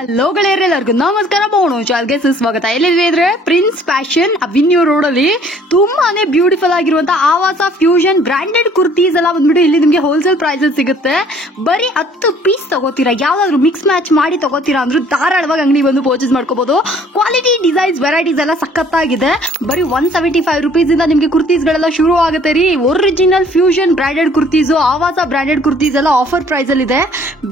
Hello ಗೆಳೆಯರೆ, ಎಲ್ಲರಿಗೂ ನಮಸ್ಕಾರ. ಬೋಣು ಚಾಲ್ಗೆ ಸುಸ್ವಾಗತ. ಎಲ್ಲಿದೆ ಅಂದ್ರೆ ಪ್ರಿನ್ಸ್ ಫ್ಯಾಷನ್ ಅವಿನ್ಯೂ ರೋಡ್ ಅಲ್ಲಿ ತುಂಬಾನೇ ಬ್ಯೂಟಿಫುಲ್ ಆಗಿರುವಂತ ಆವಾಸ ಫ್ಯೂಷನ್ ಬ್ರಾಂಡೆಡ್ ಕುರ್ತೀಸ್ ಎಲ್ಲ ಬಂದ್ಬಿಟ್ಟು ಇಲ್ಲಿ ನಿಮ್ಗೆ ಹೋಲ್ಸೇಲ್ ಪ್ರೈಸ್ ಸಿಗುತ್ತೆ. ಬರೀ 10 ಪೀಸ್ ತಗೋತೀರಾ, ಯಾವ್ದಾದ್ರು ಮಿಕ್ಸ್ ಮ್ಯಾಚ್ ಮಾಡಿ ತಗೋತೀರಾ ಅಂದ್ರೂ ಧಾರಾಳವಾಗಿ ಅಂಗಡಿ ಬಂದು ಪರ್ಚೇಸ್ ಮಾಡ್ಕೋಬಹುದು. ಕ್ವಾಲಿಟಿ ಡಿಸೈನ್ಸ್ ವೆರೈಟೀಸ್ ಎಲ್ಲ ಸಖತ್ತಾಗಿದೆ. ಬರೀ 175 ರುಪೀಸ್ ಇಂದ ನಿಮ್ಗೆ ಕುರ್ತೀಸ್ ಗಳೆಲ್ಲ ಶುರು ಆಗುತ್ತೆ ರೀ. ಒರಿಜಿನಲ್ ಫ್ಯೂಷನ್ ಬ್ರಾಂಡೆಡ್ ಕುರ್ತೀಸ್, ಆವಾಸ ಬ್ರಾಂಡೆಡ್ ಕುರ್ತೀಸ್ ಎಲ್ಲ ಆಫರ್ ಪ್ರೈಸ್ ಅಲ್ಲಿ ಇದೆ.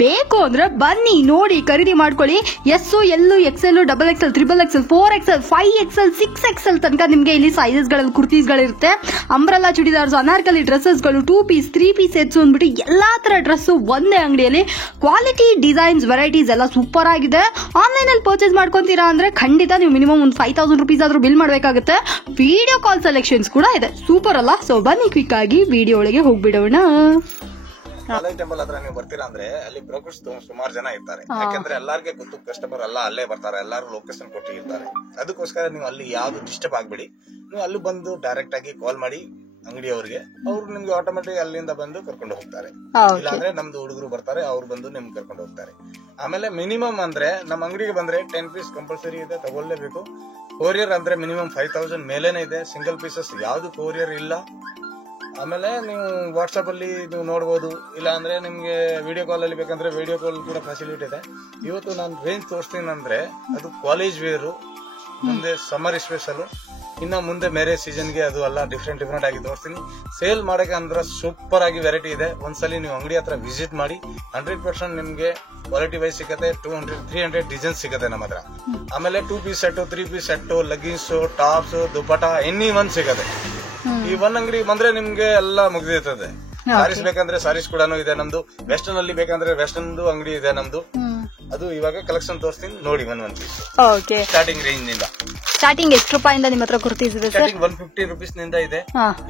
ಬೇಕು ಅಂದ್ರೆ ಬನ್ನಿ, ನೋಡಿ, ಖರೀದಿ ಮಾಡ್ಕೊಳ್ಳಿ. S, L, XL, double XL, triple XL, 4XL, 5XL, 6XL ತನಕ ನಿಮ್ಗೆ ಇಲ್ಲಿ ಸೈಜಸ್ ಗಳಲ್ಲಿ ಕುರ್ತೀಸ್ ಗಳಿರುತ್ತೆ. ಅಂಬ್ರೆಲ್ಲಾ ಚುಡಿದಾರ್ಸ್, ಅನಾರ್ಕಲಿ ಡ್ರೆಸ್ಸಸ್ ಗಳು, 2 ಪೀಸ್ 3 ಪೀಸ್ ಸೆಟ್ಸ್ ಅಂದ್ಬಿಟ್ಟು ಎಲ್ಲಾ ತರ ಡ್ರೆಸ್ ಒಂದೇ ಅಂಗಡಿಯಲ್ಲಿ. ಕ್ವಾಲಿಟಿ ಡಿಸೈನ್ಸ್ ವೆರೈಟೀಸ್ ಎಲ್ಲ ಸೂಪರ್ ಆಗಿದೆ. ಆನ್ಲೈನ್ ಅಲ್ಲಿ ಪರ್ಚೇಸ್ ಮಾಡ್ಕೊಂತೀರಾ ಅಂದ್ರೆ ಖಂಡಿತ ನೀವು ಮಿನಿಮಮ್ ಒಂದು 5000 ರುಪೀಸ್ ಆದ್ರೂ ಬಿಲ್ ಮಾಡಬೇಕಾಗುತ್ತೆ. ವಿಡಿಯೋ ಕಾಲ್ ಸೆಲೆಕ್ಷನ್ಸ್ ಕೂಡ ಇದೆ. ಸೂಪರ್ ಅಲ್ಲ? ಸೊ ಬನ್ನಿ, ಕ್ವಿಕ್ ಆಗಿ ವಿಡಿಯೋ ಒಳಗೆ ಹೋಗ್ಬಿಡೋಣ. ಕಾಲೇಜ್ ಟೆಂಪಲ್ ಹತ್ರ ನೀವು ಬರ್ತೀರಾ ಅಂದ್ರೆ ಅಲ್ಲಿ ಬ್ರೋಕರ್ಸ್ ಸುಮಾರು ಜನ ಇರ್ತಾರೆ. ಯಾಕಂದ್ರೆ ಎಲ್ಲಾರ್ಗೆ ಗೊತ್ತು, ಕಸ್ಟಮರ್ ಎಲ್ಲ ಅಲ್ಲೇ ಬರ್ತಾರೆ, ಎಲ್ಲಾರು ಲೊಕೇಶನ್ ಕೊಟ್ಟಿರ್ತಾರೆ. ಅದಕ್ಕೋಸ್ಕರ ನೀವು ಅಲ್ಲಿ ಯಾವ್ದು ಡಿಸ್ಟರ್ಬ್ ಆಗ್ಬೇಡಿ. ನೀವು ಅಲ್ಲಿ ಬಂದು ಡೈರೆಕ್ಟ್ ಆಗಿ ಕಾಲ್ ಮಾಡಿ ಅಂಗಡಿಯವ್ರಿಗೆ, ಅವ್ರು ನಿಮ್ಗೆ ಆಟೋಮೆಟಿಕ್ ಅಲ್ಲಿಂದ ಬಂದು ಕರ್ಕೊಂಡು ಹೋಗ್ತಾರೆ. ಇಲ್ಲಾಂದ್ರೆ ನಮ್ದು ಹುಡುಗರು ಬರ್ತಾರೆ, ಅವ್ರು ಬಂದು ನಿಮ್ಗೆ ಕರ್ಕೊಂಡು ಹೋಗ್ತಾರೆ. ಆಮೇಲೆ ಮಿನಿಮಮ್ ಅಂದ್ರೆ ನಮ್ಮ ಅಂಗಡಿಗೆ ಬಂದ್ರೆ 10 ಪೀಸ್ ಕಂಪಲ್ಸರಿ ಇದೆ, ತಗೊಳ್ಳೇಬೇಕು. ಕೊರಿಯರ್ ಅಂದ್ರೆ ಮಿನಿಮಮ್ 5000 ಮೇಲೇನೆ ಇದೆ. ಸಿಂಗಲ್ ಪೀಸಸ್ ಯಾವ್ದು ಕೊರಿಯರ್ ಇಲ್ಲ. ಆಮೇಲೆ ನೀವು ವಾಟ್ಸ್ಆಪ್ ಅಲ್ಲಿ ನೀವು ನೋಡಬಹುದು, ಇಲ್ಲ ಅಂದ್ರೆ ನಿಮ್ಗೆ ವಿಡಿಯೋ ಕಾಲ್ ಅಲ್ಲಿ ಬೇಕಂದ್ರೆ ವಿಡಿಯೋ ಕಾಲ್ ಕೂಡ ಫೆಸಿಲಿಟಿ ಇದೆ. ಇವತ್ತು ನಾನು ರೇಂಜ್ ತೋರಿಸ್ತೀನಿ ಅಂದ್ರೆ ಅದು ಕಾಲೇಜ್ ವೇರು, ಮುಂದೆ ಸಮ್ಮರ್ ಸ್ಪೆಷಲ್, ಇನ್ನ ಮುಂದೆ ಮ್ಯಾರೇಜ್ ಸೀಸನ್ ಗೆ ಅದು ಎಲ್ಲ ಡಿಫ್ರೆಂಟ್ ಆಗಿ ತೋರಿಸ್ತೀನಿ. ಸೇಲ್ ಮಾಡಕ್ಕೆ ಅಂದ್ರೆ ಸೂಪರ್ ಆಗಿ ವೆರೈಟಿ ಇದೆ. ಒಂದ್ಸಲಿ ನೀವು ಅಂಗಡಿ ಹತ್ರ ವಿಸಿಟ್ ಮಾಡಿ, 100% ನಿಮ್ಗೆ ಕ್ವಾಲಿಟಿ ವೈಸ್ ಸಿಗುತ್ತೆ. 200-300 ಡಿಸೈನ್ ಸಿಗುತ್ತೆ ನಮ್ಮ ಹತ್ರ. ಆಮೇಲೆ 2 piece set, 3 piece set, leggings, tops, dupatta, any one ಸಿಗುತ್ತೆ. ಈ ಒಂದ್ ಅಂಗಡಿ ಬಂದ್ರೆ ನಿಮ್ಗೆ ಎಲ್ಲ ಮುಗಿದಿರ್ತದೆ. ಸಾರೀಸ್ ಬೇಕಂದ್ರೆ ಸಾರೀಸ್ ಕೂಡ ಇದೆ ನಮ್ದು. ವೆಸ್ಟರ್ನ್ ಅಲ್ಲಿ ಬೇಕಂದ್ರೆ ವೆಸ್ಟರ್ನ್ ಅಂಗಡಿ ಇದೆ ನಮ್ದು. ಅದು ಇವಾಗ ಕಲೆಕ್ಷನ್ ತೋರಿಸ್ತೀನಿ, ನೋಡಿ. ಒಂದ್ ಪೀಸ್ ಸ್ಟಾರ್ಟಿಂಗ್ ರೇಂಜ್ ನಿಂದ, ಸ್ಟಾರ್ಟಿಂಗ್ ಎಷ್ಟು ರೂಪಾಯಿಂದ ನಿಮ್ಮ ಹತ್ರ ಕುರ್ತೀಸ್ ಇದೆ? ಸ್ಟಾರ್ಟಿಂಗ್ 150 ರುಪೀಸ್ ನಿಂದ ಇದೆ.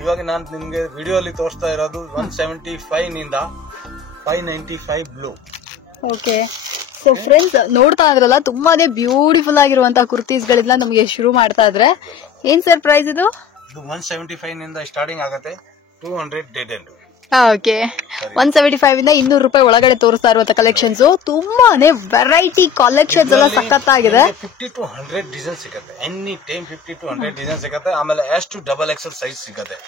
ಇವಾಗ ನಾನು ನಿಮ್ಗೆ ವಿಡಿಯೋ ಅಲ್ಲಿ ತೋರಿಸ್ತಾ ಇರೋದು 175 ನಿಂದ 595 ಬ್ಲೂ. ಓಕೆ, ಸೊ ಫ್ರೆಂಡ್ಸ್, ನೋಡ್ತಾ ಇದ್ರಲ್ಲ, ತುಂಬಾನೇ ಬ್ಯೂಟಿಫುಲ್ ಆಗಿರುವಂತಹ ಕುರ್ತೀಸ್ ಗಳಿಂದ ನಮಗೆ ಶುರು ಮಾಡ್ತಾ ಇದ್ರೆ. ಏನ್ ಸರ್ ಪ್ರೈಸ್ ಇದು? 175 ನಿಂದ ಸ್ಟಾರ್ಟಿಂಗ್ ಆಗುತ್ತೆ, 200 ಡೆಡ್ ಎಂಡ್. ಓಕೆ, 175 ಇಂದ 200 ರೂಪಾಯಿ ಒಳಗಡೆ ತೋರಿಸ್ತಾ ಇರುವಂತ ಕಲೆಕ್ಷನ್ಸ್. ತುಂಬಾನೇ ವೆರೈಟಿ ಕಲೆಕ್ಷನ್ಸ್ ಎಲ್ಲ ಸಖತ್ತಾಗಿದೆ. 50 to 100 ಡಿಸೈನ್ ಸಿಗುತ್ತೆ. ಎನಿ ಟೈಮ್ 50 to 100 ಡಿಸೈನ್ ಸಿಗುತ್ತೆ. ಆಮೇಲೆ ಎಷ್ಟು ಡಬಲ್ ಎಕ್ಸೆಲ್ ಸೈಜ್ ಸಿಗುತ್ತೆ.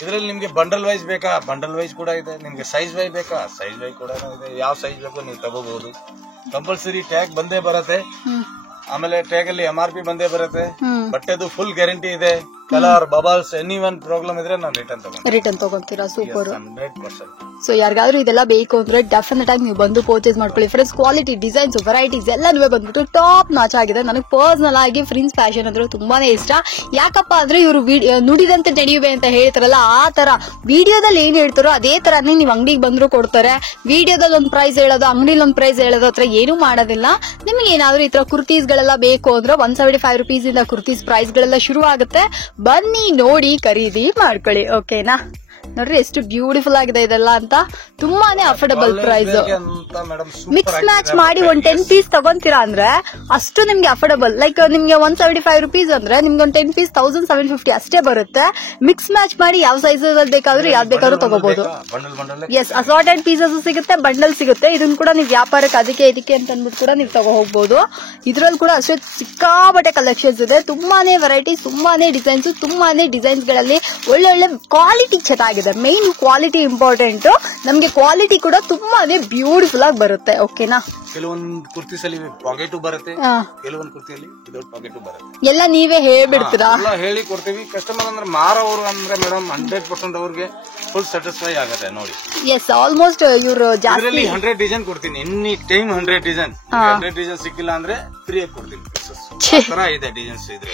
ಇದರಲ್ಲಿ ನಿಮ್ಗೆ ಬಂಡಲ್ ವೈಸ್ ಬೇಕಾ, ಬಂಡಲ್ ವೈಸ್ ಕೂಡ ಇದೆ. ನಿಮ್ಗೆ ಸೈಜ್ ವೈಸ್ ಬೇಕಾ, ಸೈಜ್ ವೈಸ್ ಕೂಡ ಇದೆ. ಯಾವ ಸೈಜ್ ಬೇಕು ನೀವು ತಗೋಬಹುದು. ಕಂಪಲ್ಸರಿ ಟ್ಯಾಗ್ ಬಂದೇ ಬರುತ್ತೆ. ಆಮೇಲೆ ಟ್ಯಾಗ್ ಅಲ್ಲಿ MRP ಬಂದೇ ಬರುತ್ತೆ. ಬಟ್ಟೆದು ಫುಲ್ ಗ್ಯಾರಂಟಿ ಇದೆ. Colour, bubbles, any one problem ಇದ್ರೆ ನಾನು ರಿಟರ್ನ್ ತಗೊಂತೀರಾ? ಸೂಪರ್. 100%. ಸೊ ಯಾರಿಗಾದ್ರೂ ಇದೆಲ್ಲ ಬೇಕು ಅಂದ್ರೆ ಡೆಫಿನೆಟ್ ಆಗಿ ನೀವು ಬಂದು ಪರ್ಚೇಸ್ ಮಾಡ್ಕೊಳ್ಳಿ ಫ್ರೆಂಡ್ಸ್. ಕ್ವಾಲಿಟಿ, ಡಿಸೈನ್ಸ್, ವೆರೈಟೀಸ್ ಎಲ್ಲ ಬಂದ್ಬಿಟ್ಟು ಟಾಪ್ ಮ್ಯಾಚ್ ಆಗಿದೆ. ನನಗೆ ಪರ್ಸನಲ್ ಆಗಿ ಪ್ರಿನ್ಸ್ ಫ್ಯಾಷನ್ ಅಂದ್ರೆ ತುಂಬಾನೇ ಇಷ್ಟ. ಯಾಕಪ್ಪ ಅಂದ್ರೆ ಇವರು ನುಡಿದಂತೆ ನಡೆಯುವೆ ಅಂತ ಹೇಳ್ತಾರಲ್ಲ, ಆ ತರ ವಿಡಿಯೋದಲ್ಲಿ ಏನ್ ಹೇಳ್ತಾರೋ ಅದೇ ತರಾನೇ ನೀವು ಅಂಗಡಿಗೆ ಬಂದ್ರು ಕೊಡ್ತಾರೆ. ವಿಡಿಯೋದಲ್ಲಿ ಒಂದು ಪ್ರೈಸ್ ಹೇಳೋದು, ಅಂಗಡಿಲಿ ಒಂದು ಪ್ರೈಸ್ ಹೇಳೋದು, ಹತ್ರ ಏನು ಮಾಡೋದಿಲ್ಲ. ನಿಮ್ಗೆ ಏನಾದ್ರೂ ಈ ತರ ಕುರ್ತೀಸ್ ಗಳೆಲ್ಲ ಬೇಕು ಅಂದ್ರೆ 175 ರುಪೀಸ್ ಇಂದ ಕುರ್ತೀಸ್ ಪ್ರೈಸ್ ಗಳೆಲ್ಲ ಶುರು ಆಗುತ್ತೆ. ಬನ್ನಿ, ನೋಡಿ, ಖರೀದಿ ಮಾಡ್ಕೊಳ್ಳಿ. ಓಕೆನಾ? ನೋಡ್ರಿ ಎಷ್ಟು ಬ್ಯೂಟಿಫುಲ್ ಆಗಿದೆ ಇದೆಲ್ಲ ಅಂತ. ತುಂಬಾನೇ ಅಫೋರ್ಡಬಲ್ ಪ್ರೈಸ್. ಮಿಕ್ಸ್ ಮ್ಯಾಚ್ ಮಾಡಿ ಒಂದ್ 10 ಪೀಸ್ ತಗೊಂತೀರಾ ಅಂದ್ರೆ ಅಷ್ಟು ನಿಮ್ಗೆ ಅಫೋರ್ಡಬಲ್. ಲೈಕ್ ನಿಮ್ಗೆ 175 ರುಪೀಸ್ ಅಂದ್ರೆ ನಿಮ್ಗೆ ಒಂದು 10 ಪೀಸ್ 1750 ಅಷ್ಟೇ ಬರುತ್ತೆ. ಮಿಕ್ಸ್ ಮ್ಯಾಚ್ ಮಾಡಿ ಯಾವ ಸೈಜ್ ಬೇಕಾದ್ರೂ ಯಾವ್ದು ಬೇಕಾದ್ರೂ ತಗೋಬಹುದು. ಎಸ್, ಅಸಾರ್ಟೆಡ್ ಪೀಸಸ್ ಸಿಗುತ್ತೆ, ಬಂಡಲ್ ಸಿಗುತ್ತೆ. ಇದನ್ನ ಕೂಡ ನೀವು ವ್ಯಾಪಾರಕ್ಕೆ ಅದಕ್ಕೆ ಇದಕ್ಕೆ ಅಂತ ಅಂದ್ಬಿಟ್ಟು ಕೂಡ ನೀವು ತಗೋ ಹೋಗ್ಬಹುದು. ಇದ್ರಲ್ಲಿ ಕೂಡ ಅಷ್ಟೇ ಸಿಕ್ಕಾಬಟ್ಟೆ ಕಲೆಕ್ಷನ್ಸ್ ಇದೆ. ತುಂಬಾನೇ ವೆರೈಟಿ, ತುಂಬಾನೇ ಡಿಸೈನ್ಸ್, ತುಂಬಾನೇ ಡಿಸೈನ್ಸ್ ಗಳಲ್ಲಿ ಒಳ್ಳೊಳ್ಳೆ ಕ್ವಾಲಿಟಿ ಚೆನ್ನಾಗಿದೆ. Main quality important. ನಮ್ಗೆ ಕ್ವಾಲಿಟಿ ಕೂಡ ತುಂಬಾನೇ ಬ್ಯೂಟಿಫುಲ್ ಆಗಿ ಬರುತ್ತೆ. ಓಕೆನಾ? ಕೆಲವೊಂದು ಕುರ್ತೀಸ್ ಅಲ್ಲಿ ಪಾಕೆಟ್ ಬರುತ್ತೆ, ಕೆಲವೊಂದು ಕುರ್ತಿಯಲ್ಲಿ ವಿದೌಟ್ ಪಾಕೆಟ್ ಬರುತ್ತೆ. ಎಲ್ಲ ನೀವೇ ಹೇಳ್ಬಿಡ್ತೀರಾ? ಎಲ್ಲ ಹೇಳಿ ಕೊಡ್ತೀವಿ. ಕಸ್ಟಮರ್ ಅಂದ್ರೆ ಮಾರೋರು ಅಂದ್ರೆ ಮೇಡಮ್ 100% ಅವ್ರಿಗೆ ಫುಲ್ ಸ್ಯಾಟಿಸ್ಫೈ ಆಗುತ್ತೆ. ನೋಡಿ, ಎಸ್, ಆಲ್ಮೋಸ್ಟ್ ಇವರು ಜಾಸ್ತಿ 100 ಡಿಸೈನ್ ಕೊಡ್ತೀನಿ. Any time 100 design. 100 ಡಿಸೈನ್ ಸಿಕ್ಕಿಲ್ಲ ಅಂದ್ರೆ ಫ್ರೀ ಆಗಿ ಕೊಡ್ತೀನಿ. ಇದೆ ಡಿಸೈನ್ಸ್ ಇದ್ರೆ.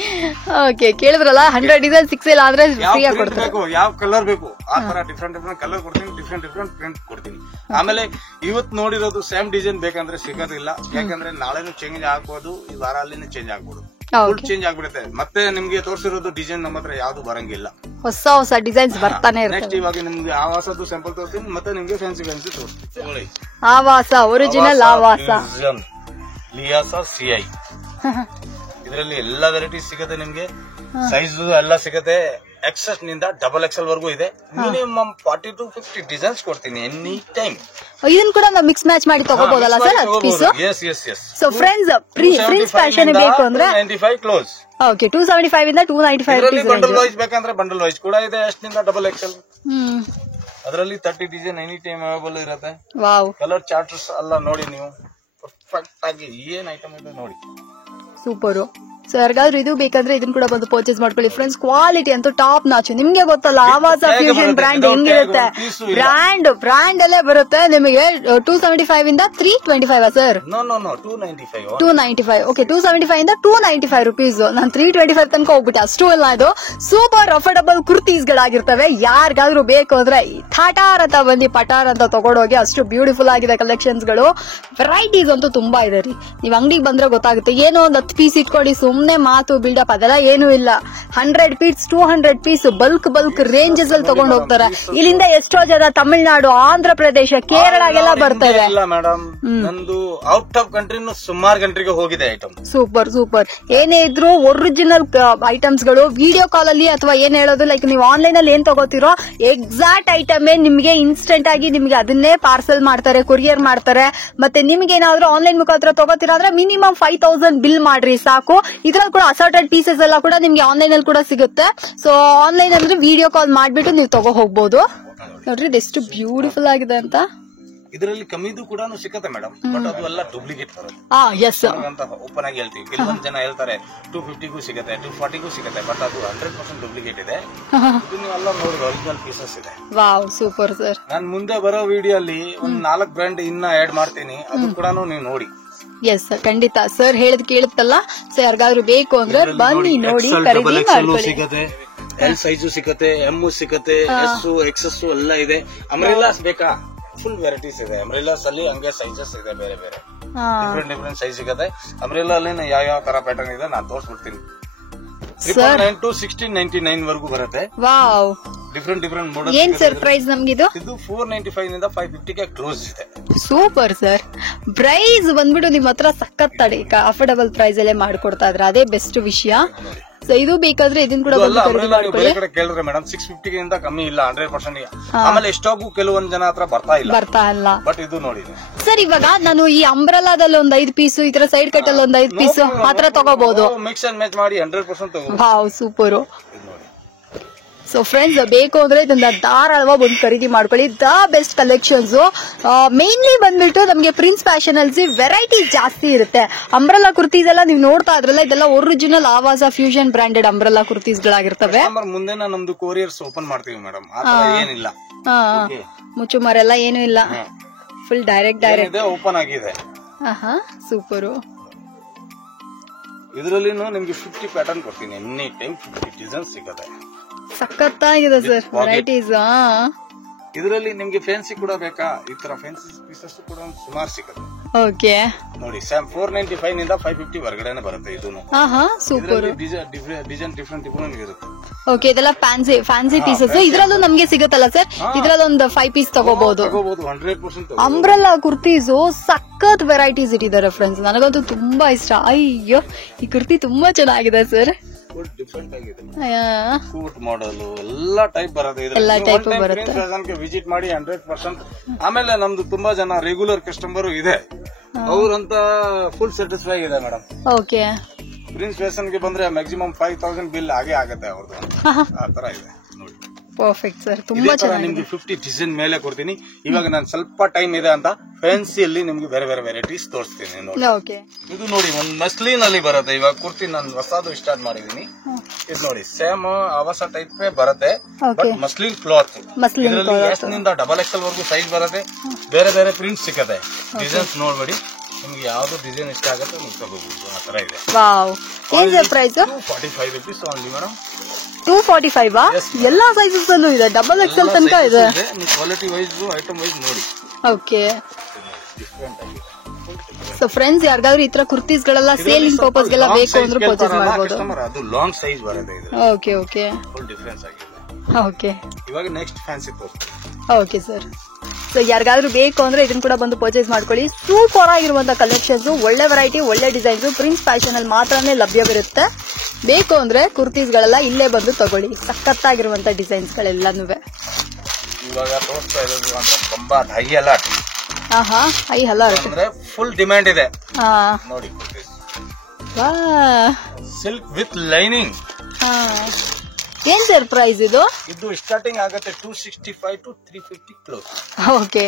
ಓಕೆ, ಕೇಳಿದ್ರಲ್ಲ, 100 ಡಿಸೈನ್ ಸಿಕ್ಕಿಲ್ಲ ಅಂದ್ರೆ ಫ್ರೀ ಆಗಿ ಕೊಡ್ತಾರೆ. ಯಾವ ಕಲರ್ ಬೇಕು ಆ ತರ ಡಿಫ್ರೆಂಟ್ ಕಲರ್ ಕೊಡ್ತೀನಿ, ಡಿಫ್ರೆಂಟ್ ಪ್ರಿಂಟ್ ಕೊಡ್ತೀನಿ. ಆಮೇಲೆ ಇವತ್ತು ನೋಡಿರೋದು ಸೇಮ್ ಡಿಸೈನ್ ಬೇಕಂದ್ರೆ ಸಿಗೋದಿಲ್ಲ. ಯಾಕಂದ್ರೆ ನಾಳೆನೂ ಚೇಂಜ್ ಆಗ್ಬೋದು, ಈ ವಾರ ಅಲ್ಲಿನೂ ಚೇಂಜ್ ಆಗ್ಬೋದು, ಫುಲ್ ಚೇಂಜ್ ಆಗ್ಬಿಡುತ್ತೆ. ಮತ್ತೆ ನಿಮ್ಗೆ ತೋರಿಸಿರೋದು ಡಿಸೈನ್ ನಮ್ಮ ಹತ್ರ ಯಾವ್ದು ಬರಂಗಿಲ್ಲ. ಹೊಸ ಹೊಸ ಡಿಸೈನ್ಸ್ ಬರ್ತಾನೆ ಇರುತ್ತೆ. ನೆಕ್ಸ್ಟ್ ಇವಾಗ ನಿಮ್ಗೆ ಆವಾಸದ್ದು ಸ್ಯಾಂಪಲ್ ತೋರಿಸ್ತೀನಿ, ಮತ್ತೆ ನಿಮ್ಗೆ ಫ್ಯಾನ್ಸಿ ತೋರಿಸ್ತೀನಿ. ಆವಾಸ, ಒರಿಜಿನಲ್ ಆವಾಸ, ಲಿಯಾಸ CI. ಇದರಲ್ಲಿ ಎಲ್ಲಾ ವೆರೈಟೀಸ್ ಸಿಗುತ್ತೆ ನಿಮ್ಗೆ. ಸೈಜ್ ಎಲ್ಲ ಸಿಗುತ್ತೆ. XS ನಿಂದ XXL ವರೆಗೂ ಇದೆ. ಮಿನಿಮಮ್ 40 to 50 ಡಿಸೈನ್ಸ್ ಕೊಡ್ತೀನಿ ಎನಿ ಟೈಮ್. ಇದನ್ನ ಕೂಡ ನಾವು ಮಿಕ್ಸ್ ಮ್ಯಾಚ್ ಮಾಡಿ ತಗೋಬಹುದಲ್ಲ sir piece? Yes. So friends prince fashion ಬೇಕು ಅಂದ್ರೆ 95 ಕ್ಲೋಸ್. ಓಕೆ 275 ಇಂದ 295 rupees ಬಂಡಲ್ ವೈಸ್ ಬೇಕಂದ್ರೆ ಬಂಡಲ್ ವೈಸ್ ಕೂಡ ಇದೆ. S ನಿಂದ XXL. ಅದರಲ್ಲಿ 30 ಡಿಸೈನ್ ಎನಿ ಟೈಮ್ ಅವೈಲೇಬಲ್ ಇರುತ್ತೆ. ವಾವ್. ಕಲರ್ ಚಾರ್ಟ್ಸ್ ಎಲ್ಲ ನೋಡಿ ನೀವು ಪರ್ಫೆಕ್ಟ್ ಆಗಿ ಏನ್ ಐಟಮ್ ಇದೆ ನೋಡಿ. ಸೂಪರ್. ಸೊ ಯಾರಿಗಾದ್ರೂ ಇದು ಬೇಕಂದ್ರೆ ಇದನ್ನ ಕೂಡ ಬಂದು ಪರ್ಚೇಸ್ ಮಾಡ್ಕೊಳ್ಳಿ ಫ್ರೆಂಡ್ಸ್. ಕ್ವಾಲಿಟಿ ಅಂತೂ ಟಾಪ್ ನಾಚ್. ನಿಮ್ಗೆ ಗೊತ್ತಲ್ಲ ಆವಾಸ ಫ್ಯೂಷನ್ ಬ್ರ್ಯಾಂಡ್ ಹೆಂಗಿರುತ್ತೆ, ಬ್ರ್ಯಾಂಡ್ ಅಲ್ಲೇ ಬರುತ್ತೆ ನಿಮಗೆ. 275 ಇಂದ 325 ಸರ್? 295. ಓಕೆ 275 ಇಂದ 295 rupees. ನಾನು 325 ತನಕ ಹೋಗ್ಬಿಟ್ಟೆ, ಅಷ್ಟು ಇಲ್ಲ. ಇದು ಸೂಪರ್ ಅಫೋರ್ಡಬಲ್ ಕುರ್ತೀಸ್ ಗಳಾಗಿರ್ತವೆ. ಯಾರಿಗಾದ್ರೂ ಬೇಕು ಅಂದ್ರೆ ಥಾಟಾರ್ ಅಂತ ಬಂದು ಪಟಾರ್ ಅಂತ ತಗೊಂಡೋಗಿ, ಅಷ್ಟು ಬ್ಯೂಟಿಫುಲ್ ಆಗಿದೆ ಕಲೆಕ್ಷನ್ಸ್ ಗಳು. ವೆರೈಟೀಸ್ ಅಂತೂ ತುಂಬಾ ಇದೆ ರೀ. ನೀವ್ ಅಂಗಡಿಗೆ ಬಂದ್ರೆ ಗೊತ್ತಾಗುತ್ತೆ. ಏನೋ ಒಂದು 10 ಪೀಸ್ ಇಟ್ಕೊಳ್ಳಿ ಸುಮ್ನೆ ಮಾತು ಬಿಲ್ಡಪ್ ಅದೆಲ್ಲ ಏನು ಇಲ್ಲ. 100 ಪೀಸ್ 200 ಪೀಸ್ ಬಲ್ಕ್ ರೇಂಜಸ್ ಅಲ್ಲಿ ತಗೊಂಡು ಹೋಗ್ತಾರೆ. ಇಲ್ಲಿಂದ ಎಷ್ಟೋ ಜನ ತಮಿಳುನಾಡು, ಆಂಧ್ರ ಪ್ರದೇಶ, ಕೇರಳಗೆಲ್ಲ ಬರ್ತವೆ. ಇಲ್ಲ ಮೇಡಮ್, ನಂದು ಔಟ್ ಆಫ್ ಕಂಟ್ರಿನೂ ಸುಮಾರು ಕಂಟ್ರಿಗೆ ಹೋಗಿದೆ ಐಟಮ್. ಸೂಪರ್. ಏನೇ ಇದ್ರು ಒರಿಜಿನಲ್ ಐಟಮ್ಸ್ ಗಳು ವಿಡಿಯೋ ಕಾಲ್ ಅಲ್ಲಿ ಅಥವಾ ಏನ್ ಹೇಳೋದು, ಲೈಕ್ ನೀವು ಆನ್ಲೈನ್ ಅಲ್ಲಿ ಏನ್ ತಗೋತಿರೋ ಎಕ್ಸಾಕ್ಟ್ ಐಟಮ್ ನಿಮ್ಗೆ ಇನ್ಸ್ಟೆಂಟ್ ಆಗಿ ನಿಮ್ಗೆ ಅದನ್ನೇ ಪಾರ್ಸಲ್ ಮಾಡ್ತಾರೆ, ಕೊರಿಯರ್ ಮಾಡ್ತಾರೆ. ಮತ್ತೆ ನಿಮ್ಗೆ ಏನಾದ್ರು ಆನ್ಲೈನ್ ಮುಖಾಂತರ ತಗೋತೀರಾ ಅಂದ್ರೆ ಮಿನಿಮಮ್ 5000 ಬಿಲ್ ಮಾಡ್ರಿ ಸಾಕು. ಇದ್ರಲ್ಲಿ ಕೂಡ ಅಸಾರ್ಟೆಡ್ ಪೀಸಸ್ ಎಲ್ಲ ಕೂಡ ನಿಮ್ಗೆ ಆನ್ಲೈನ್ ಅಲ್ಲಿ ಕೂಡ ಸಿಗುತ್ತೆ. ಸೊ ಆನ್ಲೈನ್ ಅಂದ್ರೆ ವಿಡಿಯೋ ಕಾಲ್ ಮಾಡ್ಬಿಟ್ಟು ನೀವು ತಗೋ ಹೋಗ್ಬೋದು. ನೋಡ್ರಿ ಎಷ್ಟು ಬ್ಯೂಟಿಫುಲ್ ಆಗಿದೆ ಅಂತ. ಇದರಲ್ಲಿ ಕಮ್ಮಿದು ಕೂಡ ಸಿಗುತ್ತೆ ಮೇಡಮ್, ಬಟ್ ಅದು ಎಲ್ಲ ಡೂಪ್ಲಿಕೇಟ್ ಬರುತ್ತೆ. ಎಸ್ ಅಂತ ಓಪನ್ ಆಗಿ ಹೇಳ್ತೀವಿ. ಕೆಲವೊಂದು ಜನ ಹೇಳ್ತಾರೆ 250ಗೂ ಸಿಗುತ್ತೆ, 240ಗೂ ಸಿಗುತ್ತೆ, ಬಟ್ ಅದು 100% ಡೂಪ್ಲಿಕೇಟ್ ಇದೆ. ಎಲ್ಲ ನೋಡಿ ಒರಿಜಿನಲ್ ಪೀಸಸ್ ಇದೆ. Wow super sir. ನಾನು ಮುಂದೆ ಬರೋ ವಿಡಿಯೋ ಅಲ್ಲಿ ಒಂದು 4 ಬ್ರ್ಯಾಂಡ್ ಇನ್ನ ಆಡ್ ಮಾಡ್ತೀನಿ, ಅದು ಕೂಡ ನೀವು ನೋಡಿ. ಎಸ್ ಖಂಡಿತ ಸರ್ ಹೇಳಿದ್ ಕೇಳುತ್ತಲ್ಲ. ಸೊ ಯಾರಿಗಾದ್ರೂ ಬೇಕು ಅಂದ್ರೆ ಬನ್ನಿ ನೋಡಿ ಖರೀದಿ ಮಾಡ್ಕೊಳ್ಳಿ. ಸಿಗುತ್ತೆ, ಎಲ್ ಸೈಜು ಸಿಗುತ್ತೆ, ಎಂ ಸಿಗುತ್ತೆ, ಎಸ್ XS ಎಲ್ಲ ಇದೆ. ಅಂಬ್ರೆಲಾಸ್ ಬೇಕಾ? ಫುಲ್ ವೆರೈಟೀಸ್ ಇದೆ. ಅಂಬ್ರೆಲಾಸ್ ಅಲ್ಲಿ ಹಂಗೆ ಸೈಜಸ್ ಇದೆ, ಬೇರೆ ಡಿಫ್ರೆಂಟ್ ಸೈಜ್ ಸಿಗುತ್ತೆ. ಅಂಬ್ರೆಲಾ ಅಲ್ಲಿ ಯಾವ ತರ ಪ್ಯಾಟರ್ನ್ ಇದೆ ನಾನು ತೋರಿಸ್ಬಿಡ್ತೀನಿ. 999 to 1699 ವರೆಗೂ ಬರುತ್ತೆ. Wow, different model. ಏನ್ ಸರ್ ಪ್ರೈಸ್ ನಮ್ಗಿದು? ಇದು 495 ಇಂದ 550 ಗೆ ಕ್ಲೋಸ್ ಇದೆ. Super sir. ಪ್ರೈಸ್ ಬಂದ್ಬಿಟ್ಟು ನಿಮ್ ಹತ್ರ ಸಖತ್ ಅಫೋರ್ಡಬಲ್ ಪ್ರೈಸ್ ಅಲ್ಲೇ ಮಾಡ್ಕೊಡ್ತಾ ಇದ್ರೆ ಅದೇ ಬೆಸ್ಟ್ ವಿಷಯ. ಸೊ ಇದು ಬೇಕಾದ್ರೆ ಇದನ್ನ ಕೂಡ ಬೇರೆ ಕಡೆ ಕೇಳಿದ್ರೆ ಮೇಡಮ್ 650 ಗಿಂತ ಕಮ್ಮಿ ಇಲ್ಲ 100%. ಆಮೇಲೆ ಎಷ್ಟೊಬ್ಬು ಕೆಲವೊಂದ್ ಜನ ಹತ್ರ ಬರ್ತಾ ಇಲ್ಲ, ಬಟ್ ಇದು ನೋಡಿ ಸರ್. ಇವಾಗ ನಾನು ಈ ಅಂಬ್ರೆಲಾದಲ್ಲಿ ಒಂದ್ 5 ಪೀಸ್, ಈ ತರ ಸೈಡ್ ಕಟ್ ಅಲ್ಲಿ ಒಂದ್ 5 ಪೀಸ್ ಮಾತ್ರ ತಗೋಬಹುದು. ಮಿಕ್ಸ್ ಅಂಡ್ ಮ್ಯಾಚ್ ಮಾಡಿ 100% ತಗೋಬಹುದು. Wow super. ಸೊ ಫ್ರೆಂಡ್ಸ್ ಬೇಕು ಅಂದ್ರೆ ಇದನ್ನ ಧಾರಾಳವಾಗಿ ಒಂದು ಖರೀದಿ ಮಾಡ್ಕೊಳ್ಳಿ. ದ ಬೆಸ್ಟ್ ಕಲೆಕ್ಷನ್ಸ್ ಮೇನ್ಲಿ ಬಂದ್ಬಿಟ್ಟು ನಮಗೆ ಪ್ರಿನ್ಸ್ ಫ್ಯಾಷನ್ ಅಲ್ಲಿ ವೆರೈಟಿ ಜಾಸ್ತಿ ಇರುತ್ತೆ. ಅಂಬ್ರೆಲಾ ಕುರ್ತೀಸ್ ಎಲ್ಲ ನೀವು ನೋಡ್ತಾ ಇದ್ರಲ್ಲ, ಇದೆಲ್ಲ ಒರಿಜಿನಲ್ ಆವಾಸ ಫ್ಯೂಷನ್ ಬ್ರಾಂಡೆಡ್ ಅಂಬ್ರೆಲಾ ಕುರ್ತೀಸ್ ಗಳಾಗಿರ್ತವೆ. ಮುಂದೆ ನಮ್ದು ಕೊರಿಯರ್ಸ್ ಓಪನ್ ಮಾಡ್ತೀವಿ ಮೇಡಮ್, ಏನಿಲ್ಲ ಮುಚ್ಚುಮರೆಲ್ಲ ಏನು ಇಲ್ಲ, ಫುಲ್ ಡೈರೆಕ್ಟ್ ಓಪನ್ ಆಗಿದೆ. ಸೂಪರ್. ಇದರಲ್ಲಿ ನಿಮ್ಗೆ 50 ಪ್ಯಾಟರ್ನ್ ಕೊಡ್ತೀನಿ, ಎನಿ ಟೈಮ್ 50 ಡಿಸೈನ್ ಸಿಗುತ್ತೆ. ಸಖತ್ತಾಗಿದೆ ಸರ್ ವೆರೈಟೀಸ್. ಇದರಲ್ಲಿ ನಿಮ್ಗೆ ಫ್ಯಾನ್ಸಿ ಕೂಡ ಬೇಕಾ? ಈ ತರ ಫ್ಯಾನ್ಸಿ ಪೀಸಸ್ ಕೂಡ ಸುಮಾರು ಸಿಗುತ್ತೆ. ಓಕೆ ನೋಡಿ, 495 ನಿಂದ 550 ಹೊರಗಡೆನೆ ಬರುತ್ತೆ. ಇದು ಸೂಪರ್ ಡಿಸೈನ್ ಡಿಫ್ರೆಂಟ್ ಇರುತ್ತೆ. ಓಕೆ, ಇದೆಲ್ಲ ಫ್ಯಾನ್ಸಿ ಪೀಸಸ್. ಇದ್ರಲ್ಲೂ ನಮ್ಗೆ ಸಿಗುತ್ತಲ್ಲ ಸರ್? ಇದ್ರಲ್ಲಿ ಒಂದು 5 ಪೀಸ್ ತಗೋಬಹುದು. 100% ಅಂಬ್ರೆಲಾ ಕುರ್ತೀಸ್ ಸಖತ್ ವೆರೈಟೀಸ್ ಇಟ್ಟಿದ್ದಾರೆ ಫ್ರೆಂಡ್ಸ್. ನನಗಂತೂ ತುಂಬಾ ಇಷ್ಟ. ಅಯ್ಯೋ, ಈ ಕುರ್ತಿ ತುಂಬಾ ಚೆನ್ನಾಗಿದೆ ಸರ್. ಡಿಫ್ರೆಂಟ್ ಆಗಿದೆ. ಸೂಟ್ ಮಾಡಲ್ ಎಲ್ಲ ಟೈಪ್ ಬರುತ್ತೆ. ವಿಸಿಟ್ ಮಾಡಿ 100%. ಆಮೇಲೆ ನಮ್ದು ತುಂಬಾ ಜನ ರೆಗ್ಯುಲರ್ ಕಸ್ಟಮರ್ ಇದೆ, ಅವ್ರಂತ ಫುಲ್ ಸ್ಯಾಟಿಸ್ಫೈ ಇದೆ ಮೇಡಮ್. ಓಕೆ, ಪ್ರಿನ್ಸ್ ಫ್ಯಾಷನ್ ಗೆ ಬಂದ್ರೆ ಮ್ಯಾಕ್ಸಿಮಮ್ 5000 ಬಿಲ್ ಹಾಗೆ ಆಗುತ್ತೆ ಅವ್ರದ್ದು. ಆ ತರ ಇದೆ ನೋಡಿ. ಪರ್ಫೆಕ್ಟ್ ಸರ್, ತುಂಬಾ ಚೆನ್ನಾಗಿದೆ. ನಿಮ್ಗೆ 50 ಡಿಸೈನ್ ಮೇಲೆ ಕೊಡ್ತೀನಿ. ಇವಾಗ ನಾನು ಸ್ವಲ್ಪ ಟೈಮ್ ಇದೆ ಅಂತ ಫ್ಯಾನ್ಸಿಯಲ್ಲಿ ನಿಮ್ಗೆ ಬೇರೆ ವೆರೈಟೀಸ್ ತೋರಿಸ್ತೀನಿ ನೋಡಿ. ಓಕೆ, ಇದು ನೋಡಿ ಒಂದು ಮಸ್ಲಿನ್ ಅಲ್ಲಿ ಬರುತ್ತೆ. ಇವಾಗ ಕುರ್ತಿ ನಾನು ಹೊಸದು ಸ್ಟಾರ್ಟ್ ಮಾಡಿದೀನಿ. ಇದು ನೋಡಿ ಸೇಮ್ ಆವಾಸ ಟೈಪ್ ಬರುತ್ತೆ, ಬಟ್ ಮಸ್ಲಿನ್ ಕ್ಲಾತ್. S ನಿಂದ XXL ವರೆಗೂ ಸೈಜ್ ಬರುತ್ತೆ. ಬೇರೆ ಪ್ರಿಂಟ್ ಸಿಕ್ಕತ್ತೆ. ಡಿಸೈನ್ಸ್ ನೋಡ್ಬೇಡಿ, ನಿಮ್ಗೆ ಯಾವ್ದು ಡಿಸೈನ್ ಇಷ್ಟ ಆಗುತ್ತೆ ನೀವು ತಗೋಬಹುದು. ಆ ತರ ಇದೆ. ಏನ್ ಪ್ರೈಸ್? 245 rupees only madam. 245 ಎಲ್ಲಾ ಸೈಜಸ್ ಅಲ್ಲೂ ಇದೆ, XXL ತನಕ ಇದೆ. ಕ್ವಾಲಿಟಿ ವೈಸ್, ಐಟಮ್ ವೈಸ್ ನೋಡಿ. ಓಕೆ, ಸೊ ಫ್ರೆಂಡ್ಸ್ ಯಾರಿಗಾದ್ರೂ ಈ ತರ ಕುರ್ತೀಸ್ ಗಳೆಲ್ಲ ಸೇಲಿಂಗ್ ಪರ್ಪಸ್ ಗೆಲ್ಲ ಬೇಕು ಅಂದ್ರೆ ಪರ್ಚೇಸ್ ಮಾಡಬಹುದು. ಅದು ಲಾಂಗ್ ಸೈಜ್ ಬರುತ್ತೆ ಇದು. ಓಕೆ ಫುಲ್ ಡಿಫರೆನ್ಸ್ ಆಗಿದೆ. ಓಕೆ, ಇವಾಗ ನೆಕ್ಸ್ಟ್ ಫ್ಯಾನ್ಸಿ ತೋರಿಸ್ತೀನಿ. Okay sir. ಸೊ ಯಾರಿಗಾದ್ರೂ ಬೇಕು ಅಂದ್ರೆ ಇದನ್ನ ಕೂಡ ಬಂದು ಪರ್ಚೇಸ್ ಮಾಡ್ಕೊಳ್ಳಿ. ಸೂಪರ್ ಆಗಿರುವಂತಹ ಕಲೆಕ್ಷನ್ಸ್, ಒಳ್ಳೆ ವೆರೈಟಿ, ಒಳ್ಳೆ ಡಿಸೈನ್ಸ್ ಪ್ರಿನ್ಸ್ ಫ್ಯಾಷನ್ ಅಲ್ಲಿ ಮಾತ್ರನೇ ಲಭ್ಯವಿರುತ್ತೆ. ಬೇಕು ಅಂದ್ರೆ ಕುರ್ತೀಸ್ ಗಳೆಲ್ಲ ಇಲ್ಲೇ ಬಂದು ತಗೊಳ್ಳಿ. ಸಖತ್ತಾಗಿರುವಂತ ಡಿಸೈನ್ಸ್ ಗಳೆಲ್ಲಾನು. ಇವಾಗ ತೋರಿಸ್ತಾ ಇರೋದು ಅಂದ್ರೆ ತುಂಬಾ ಹೈ ಅಲರ್ಟ್ ಹೈ ಅಲರ್ಟ್ ಅಂದ್ರೆ ಫುಲ್ ಡಿಮ್ಯಾಂಡ್ ಇದೆ ನೋಡಿ. Silk with lining. ಏನ್ ಸರ್ ಪ್ರೈಸ್ ಇದು? ಇದು ಸ್ಟಾರ್ಟಿಂಗ್ ಆಗುತ್ತೆ 265 to 350 ಕ್ಲೋಸ್. ಓಕೆ.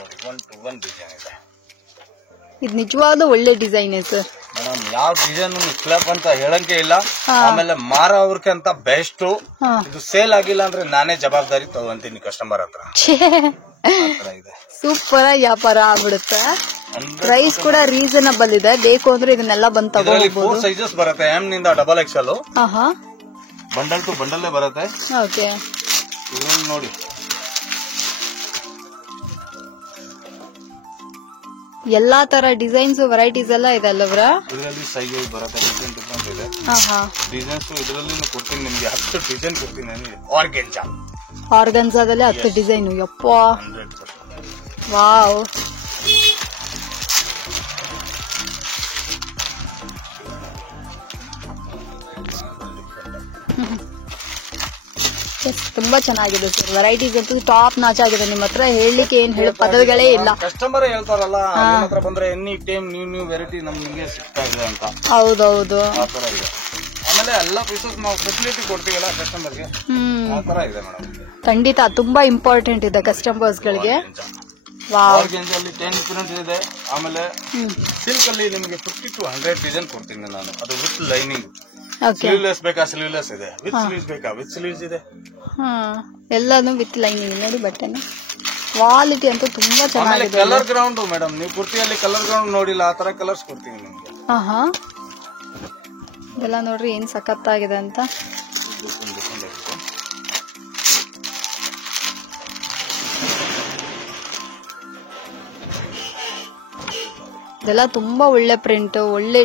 ನೋಡಿ 1 to 1 ಡಿಸೈನ್ ಇದೆ. ಇದು ನಿಜವಾದ ಒಳ್ಳೆ ಡಿಸೈನ್ ಸರ್. ಮೇಡಮ್ ಯಾವ ಡಿಸೈನ್ ಫ್ಲಾಪ್ ಅಂತ ಹೇಳಂಗೆ ಇಲ್ಲ. ಆಮೇಲೆ ಮಾರೋರ್ಗೆ ಅಂತ ಬೆಸ್ಟ್. ಇದು ಸೇಲ್ ಆಗಿಲ್ಲ ಅಂದ್ರೆ ನಾನೇ ಜವಾಬ್ದಾರಿ ತಗೊಂತೀನಿ ಕಸ್ಟಮರ್ ಹತ್ರ. ಸೂಪರ್ ವ್ಯಾಪಾರ ಆಗ್ಬಿಡುತ್ತೆ. ಪ್ರೈಸ್ ಕೂಡ ರೀಸನಬಲ್ ಇದೆ. ಬೇಕು ಅಂದ್ರೆ ಇದನ್ನೆಲ್ಲ ಬಂದ್ ತಗೋಬಹುದು. 4 ಸೈಜಸ್ ಬರುತ್ತೆ. ಎಂ ನಿಂದ XXL. ಬಂಡಲ್ ಟು ಬಂಡಲ್ ಬರುತ್ತೆ. ಓಕೆ. ನೋಡಿ ಎಲ್ಲಾ ತರ ಡಿಸೈನ್ಸ್ ವೆರೈಟೀಸ್ ಎಲ್ಲ ಇದೆ ಅಲ್ಲವ್ರ? ಇದರಲ್ಲಿ ಸೈಜ್ ಬರುತ್ತೆ, ಡಿಫ್ರೆಂಟ್ ಇದೆ. ಡಿಸೈನ್ಸ್ ಇದರಲ್ಲಿ ಕೊಡ್ತೀನಿ ನಿಮ್ಗೆ 10 ಡಿಸೈನ್ ಕೊಡ್ತೀನಿ. ಆರ್ಗನ್ಜಾದಲ್ಲಿ 10 ಡಿಸೈನ್. ಯಪ್ಪ, ವಾವ್. ತುಂಬಾ ಚೆನ್ನಾಗಿದೆ ಸರ್. ವೆರೈಟೀಸ್ ಅಂತೂ ಟಾಪ್ ನಾಚ್ ಆಗಿದೆ. ನಿಮ್ಮ ಹತ್ರ ಹೇಳಲಿಕ್ಕೆ ಏನ್ ಹೇಳೋ ಪದಗಳೇ ಇಲ್ಲ. ಕಸ್ಟಮರ್ ಹೇಳ್ತಾರಲ್ಲ, ಹತ್ರ ಬಂದ್ರೆ ಎನಿ ಟೈಮ್ ನ್ಯೂ ವೆರೈಟಿ ನಮ್ಗೆ ಸಿಗ್ತಾ ಇದೆ ಅಂತ. ಹೌದೌದು. ಆತರ ಇದೆ. ಆಮೇಲೆ ಎಲ್ಲ ಪೀಸಸ್ ನಾವು ಫೆಸಿಲಿಟಿ ಕೊಡ್ತೀವಲ್ಲ ಕಸ್ಟಮರ್ಗೆ, ಆತರ ಇದೆ ಮೇಡಮ್. ಖಂಡಿತ ತುಂಬಾ ಇಂಪಾರ್ಟೆಂಟ್ ಇದೆ ಕಸ್ಟಮರ್ಸ್ ಗಳಿಗೆ. ಆರ್ಗೆಂಜಲ್ಲಿ 10 ಡಿಫರೆಂಟ್ ಇದೆ. ಆಮೇಲೆ ಸಿಲ್ಕ್ ಅಲ್ಲಿ ನಿಮಗೆ 50 to 100 ಡಿಸೈನ್ ಕೊಡ್ತೀನಿ ನಾನು. ಅದು ವಿತ್ ಲೈನಿಂಗ್. ಸ್ಲೀವ್ಲೆಸ್ ಬೇಕಾ? ಸ್ಲೀವ್ಲೆಸ್ ಇದೆ. ವಿತ್ ಸ್ಲೀವ್ಸ್ ಬೇಕಾ? ವಿತ್ ಸ್ಲೀವ್ಸ್ ಇದೆ. ಎಲ್ಲಾನು ವಿತ್ ಲೈನಿಂಗ್. ನೋಡಿ ಬಟ್ಟೆನ ಕ್ವಾಲಿಟಿ ಅಂತೂ ತುಂಬಾ ಚೆನ್ನಾಗಿದೆ. ಕಲರ್ ಗ್ರೌಂಡ್ ಮೇಡಮ್, ನೀವು ಕುರ್ತಿಯಲ್ಲಿ ಕಲರ್ ಗ್ರೌಂಡ್ ನೋಡಿಲ್ಲ, ಆ ತರ ಕಲರ್ಸ್ ಕೊಡ್ತೀನಿ ನಿಮ್ಗೆ. ಎಲ್ಲ ನೋಡ್ರಿ ಏನ್ ಸಖತ್ತಾಗಿದೆ ಅಂತ. ಇದೆಲ್ಲ ತುಂಬಾ ಒಳ್ಳೆ ಪ್ರಿಂಟ್, ಒಳ್ಳೆ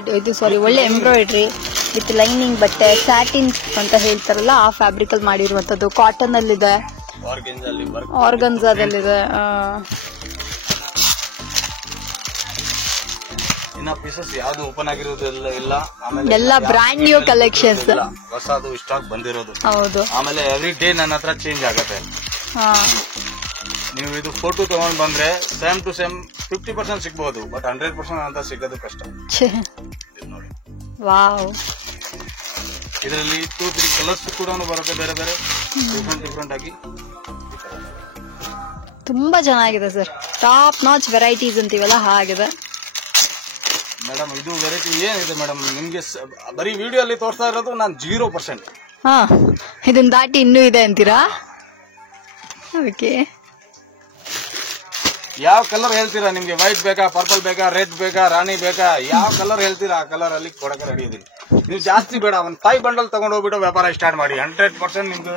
ಒಳ್ಳೆ ಎಂಬ್ರಾಯ್ಡ್ರಿ ವಿತ್ ಲೈನಿಂಗ್ ಬಟ್ಟೆ. ಸ್ಯಾಟಿನ್ ಅಂತ ಹೇಳ್ತಾರಲ್ಲ ಆ ಫ್ಯಾಬ್ರಿಕ್ ಅಲ್ಲಿ ಮಾಡಿರುವಂತದ್ದು. ಕಾಟನ್ ಅಲ್ಲಿದೆ, ಆರ್ಗನ್ಜಾದಲ್ಲಿದೆ. ಪೀಸಸ್ ಯಾವ್ದು ಓಪನ್ ಆಗಿರೋದಿಲ್ಲ ಇಲ್ಲ. ಎಲ್ಲ ಬ್ರಾಂಡ್ ನ್ಯೂ ಕಲೆಕ್ಷನ್ಸ್, ಹೊಸದು ಸ್ಟಾಕ್ ಬಂದಿರೋದು. ಹೌದು. ಆಮೇಲೆ ಎವ್ರಿ ಡೇ ನನ್ನ ಹತ್ರ ಚೇಂಜ್ ಆಗುತ್ತೆ. ನೀವು ಇದು ಫೋಟೋ ತಗೊಂಡ್ ಬಂದ್ರೆ ಸೇಮ್ ಟು ಸೇಮ್ 50% ಸಿಗಬಹುದು, ಬಟ್ 100% ಅಂತ ಸಿಗೋದು ಕಷ್ಟ. ವಾವ್. ಇದರಲ್ಲಿ 2-3 ಕಲರ್ಸ್ ಕೂಡ ಬರುತ್ತೆ, ಬೇರೆ ಬೇರೆ ಡಿಫ್ರೆಂಟ್ ಆಗಿ. ತುಂಬಾ ಚೆನ್ನಾಗಿದೆ ಸರ್. ಟಾಪ್ ನಾಚ್ ವೆರೈಟೀಸ್ ಅಂತೀವಲ್ಲ ಹಾಗಿದೆ ಮೇಡಮ್. ಇದು ವೆರೈಟಿ ಏನಿದೆ ಮೇಡಮ್, ನಿಮ್ಗೆ ಬರೀ ವಿಡಿಯೋ ಅಲ್ಲಿ ತೋರಿಸ್ತಾ ಇರೋದು ನಾನು 0%. ಇದನ್ನ ದಾಟಿ ಇನ್ನೂ ಇದೆ ಅಂತೀರಾ? ಓಕೆ. ಯಾವ ಕಲರ್ ಹೇಳ್ತೀರಾ? ನಿಮ್ಗೆ ವೈಟ್ ಬೇಕಾ, ಪರ್ಪಲ್ ಬೇಕಾ, ರೆಡ್ ಬೇಕಾ, ರಾಣಿ ಬೇಕಾ? ಯಾವ ಕಲರ್ ಹೇಳ್ತೀರಾ ಆ ಕಲರ್ ಅಲ್ಲಿ ಕೊಡಕ್ಕೆ ರೆಡಿ ಇದೀನಿ. ನೀವು ಜಾಸ್ತಿ ಬೇಡ, ಒಂದು 5 ಬಂಡಲ್ ತಗೊಂಡು ಹೋಗ್ಬಿಟ್ಟು ವ್ಯಾಪಾರ ಸ್ಟಾರ್ಟ್ ಮಾಡಿ. 100% ನಿಮ್ಗೆ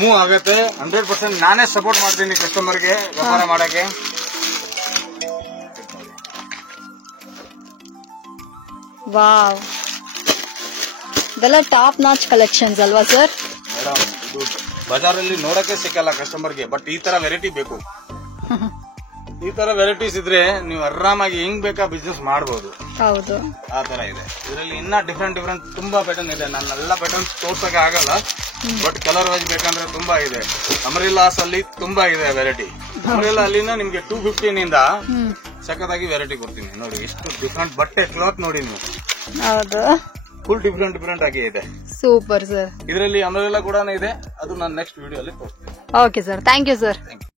ಮೂವ್ ಆಗುತ್ತೆ. 100% ನಾನೇ ಸಪೋರ್ಟ್ ಮಾಡ್ತೀನಿ ಕಸ್ಟಮರ್ಗೆ ವ್ಯಾಪಾರ ಮಾಡಕ್ಕೆ. ವಾವ್, ಇದೆಲ್ಲ ಟಾಪ್ ನಾಚ್ ಕಲೆಕ್ಷನ್ಸ್ ಅಲ್ವಾ ಸರ್? ಮೇಡಮ್, ಇದು ಬಜಾರಲ್ಲಿ ನೋಡಕ್ಕೆ ಸಿಕ್ಕಲ್ಲ ಕಸ್ಟಮರ್ಗೆ, ಬಟ್ ಈ ತರ ವೆರೈಟಿ ಬೇಕು. ಈ ತರ ವೆರೈಟೀಸ್ ಇದ್ರೆ ನೀವು ಆರಾಮಾಗಿ ಹೆಂಗ್ ಬೇಕಾ ಬಿಸ್ನೆಸ್ ಮಾಡಬಹುದು. ಹೌದು, ಆ ತರ ಇದೆ. ಇದರಲ್ಲಿ ಇನ್ನ ಡಿಫ್ರೆಂಟ್ ತುಂಬಾ ಪ್ಯಾಟರ್ನ್ ಇದೆ. ನನ್ನೆಲ್ಲ ಪ್ಯಾಟರ್ನ್ಸ್ ತೋರ್ಸಕ್ಕೆ ಆಗಲ್ಲ, ಬಟ್ ಕಲರ್ ವೈಸ್ ಬೇಕಂದ್ರೆ ತುಂಬಾ ಇದೆ. ಅಮರಿಲ್ಲಾಸ್ ಅಲ್ಲಿ ತುಂಬಾ ಇದೆ ವೆರೈಟಿ. ಅಮರಿಲ್ಲಾ ಅಲ್ಲಿಂದ ನಿಮ್ಗೆ 250 ನಿಂದ ಸಖತ್ತಾಗಿ ವೆರೈಟಿ ಕೊಡ್ತೀನಿ. ನೋಡಿ ಎಷ್ಟು ಡಿಫ್ರೆಂಟ್ ಬಟ್ಟೆ, ಕ್ಲಾತ್ ನೋಡಿ ನೀವು. ಹೌದು, ಫುಲ್ ಡಿಫ್ರೆಂಟ್ ಆಗಿ ಇದೆ. Super sir. ಇದರಲ್ಲಿ ಅಮರಿಲ್ಲಾ ಕೂಡ ಇದೆ. ಅದು ನಾನು ನೆಕ್ಸ್ಟ್ ವಿಡಿಯೋ ಅಲ್ಲಿ ತೋರಿಸ್ತೀನಿ. Okay sir, thank you sir.